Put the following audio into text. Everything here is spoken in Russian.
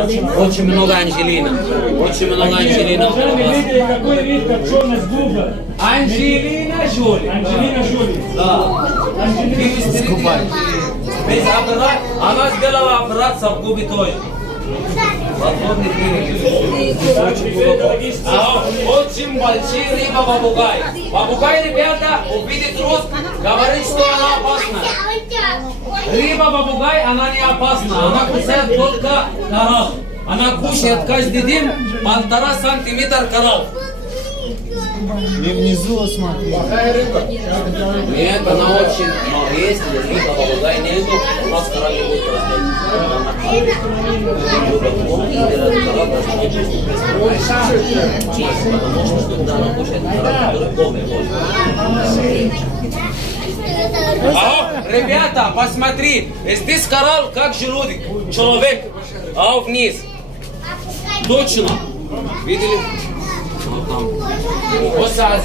Очень много Анжелина. Очень много Анжелина. Какой вид копченый с губа? Анжелина Джоли. Анжелина Джоли. Да. Без аппарат. Она сделала аппарат с губы тоже. Свободный клиник. Очень большие рыба бабугай. Бабугай, ребята, увидит рост, говорит, что она опасна. Рыба бабугай, она не опасна. Она кусает только коралл. Она кушает каждый день 1,5 сантиметра коралл. Внизу смотри. Нет, она очень... Но если рыба бабугай нету, у нас коралл не будет растать. Потому что когда она кушает коралл, который помер. Ребята, посмотри, здесь коралл как желудок, человек, а вниз. Точно. Видели? Вот там.